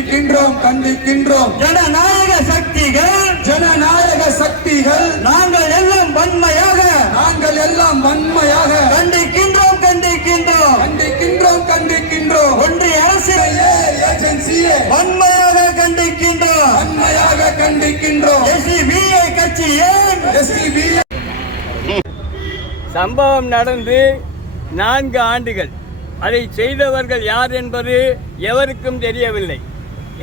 கண்டிக்கின்றோம் கண்டிக்கின்றோம். ஜனநாயக சக்திகள் ஜனநாயக சக்திகள். நாங்கள் எல்லாம் வன்மையாக நாங்கள் எல்லாம் வன்மையாக கண்டிக்கின்றோம் கண்டிக்கின்றோம். கண்டிக்கின்றோம் கண்டிக்கின்றோம். ஒன்றிய அரசு ஏஜென்சியே. வன்மையாக கண்டிக்கின்றோம். வன்மையாக கண்டிக்கின்றோம். எஸ்டிபிஐ கட்சி ஏன்? எஸ்டிபி சம்பவம் நடந்து நான்கு ஆண்டுகள். அதை செய்தவர்கள் யார் என்பது எவருக்கும் தெரியவில்லை.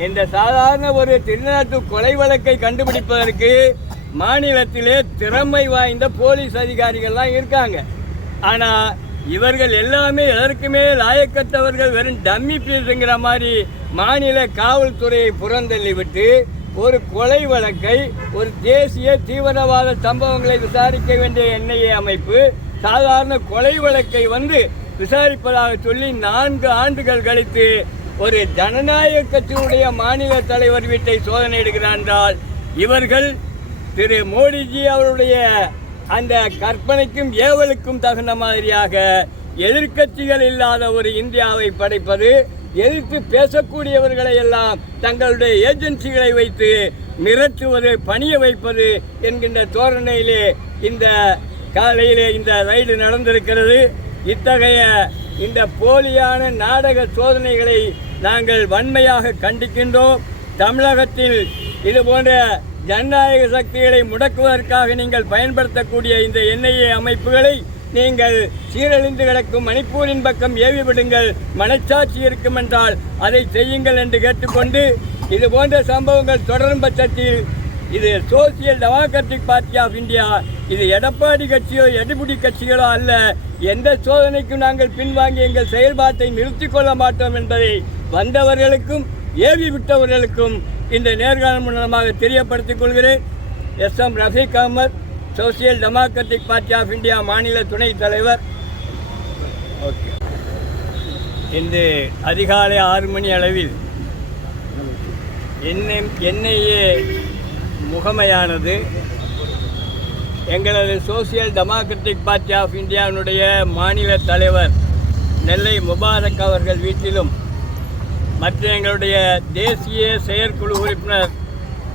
இந்த சாதாரண ஒரு திருநாட்டு கொலை வழக்கை கண்டுபிடிப்பதற்கு மாநிலத்திலே திறமை வாய்ந்த போலீஸ் அதிகாரிகள்லாம் இருக்காங்க. ஆனால் இவர்கள் எல்லாமே எதற்குமே லாயக்கத்தவர்கள் வெறும் டம்மி பீஸுங்கிற மாதிரி மாநில காவல்துறையை புறந்தள்ளி விட்டு ஒரு கொலை வழக்கை ஒரு தேசிய தீவிரவாத சம்பவங்களை விசாரிக்க வேண்டிய என்ஐஏ அமைப்பு சாதாரண கொலை வழக்கை வந்து விசாரிப்பதாக சொல்லி நான்கு ஆண்டுகள் கழித்து ஒரு ஜனநாயக கட்சியினுடைய மாநில தலைவர் வீட்டை சோதனையிடுகிறார் என்றால் இவர்கள் திரு மோடிஜி அவருடைய அந்த கற்பனைக்கும் ஏவலுக்கும் தகுந்த மாதிரியாக எதிர்க்கட்சிகள் இல்லாத ஒரு இந்தியாவை படைப்பது எதிர்த்து பேசக்கூடியவர்களை எல்லாம் தங்களுடைய ஏஜென்சிகளை வைத்து மிரட்டுவது பணிய வைப்பது என்கின்ற தோரணையிலே இந்த காலையிலே இந்த ரைடு நடந்திருக்கிறது. இத்தகைய இந்த போலியான நாடக சோதனைகளை நாங்கள் வன்மையாக கண்டிக்கின்றோம். தமிழகத்தில் இது போன்ற ஜனநாயக சக்திகளை முடக்குவதற்காக நீங்கள் பயன்படுத்தக்கூடிய இந்த என்ஐஏ அமைப்புகளை நீங்கள் சீரழிந்து கிடக்கும் மணிப்பூரின் பக்கம் ஏவி விடுங்கள். மனச்சாட்சி இருக்கும் என்றால் அதை செய்யுங்கள் என்று கேட்டுக்கொண்டு இது போன்ற சம்பவங்கள் தொடரும் பட்சத்தில் இது social democratic party of India. இது எடப்பாடி கட்சியோ எடுபுடி கட்சிகளோ அல்ல. எந்த சோதனைக்கும் நாங்கள் பின்வாங்கி எங்கள் செயல்பாட்டை நிறுத்திக் கொள்ள மாட்டோம் என்பதை வந்தவர்களுக்கும் ஏவி விட்டவர்களுக்கும் இந்த நேர்காணல் மூலமாக தெரியப்படுத்திக் கொள்கிறேன். S M Rafiq Ahmed social democratic party of India மாநில துணைத் தலைவர். ஓகே. இன்று அதிகாலை ஆறு மணி அளவில் என்ஐ என்ஐஏ முகமையானது எங்களது சோசியல் டெமோக்ராட்டிக் பார்ட்டி ஆஃப் இந்தியாவினுடைய மாநில தலைவர் நெல்லை முபாரக் அவர்கள் வீட்டிலும் மற்ற எங்களுடைய தேசிய செயற்குழு உறுப்பினர்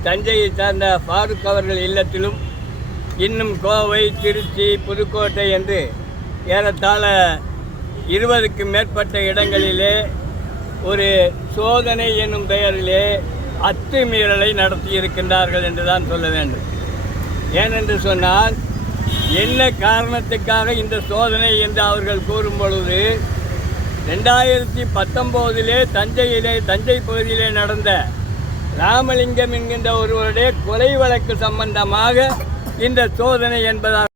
தஞ்சையை சார்ந்த ஃபாரூக் அவர்கள் இல்லத்திலும் இன்னும் கோவை திருச்சி புதுக்கோட்டை என்று ஏறத்தாழ இருபதுக்கும் மேற்பட்ட இடங்களிலே ஒரு சோதனை என்னும் பெயரிலே அத்துமீறலை நடத்தி இருக்கின்றார்கள் என்று தான் சொல்ல வேண்டும். ஏனென்று சொன்னால் என்ன காரணத்துக்காக இந்த சோதனை என்று அவர்கள் கூறும் பொழுது ரெண்டாயிரத்தி பத்தொம்போதிலே தஞ்சையிலே தஞ்சை பகுதியிலே நடந்த ராமலிங்கம் என்கின்ற ஒருவருடைய கொலை வழக்கு சம்பந்தமாக இந்த சோதனை என்பதாக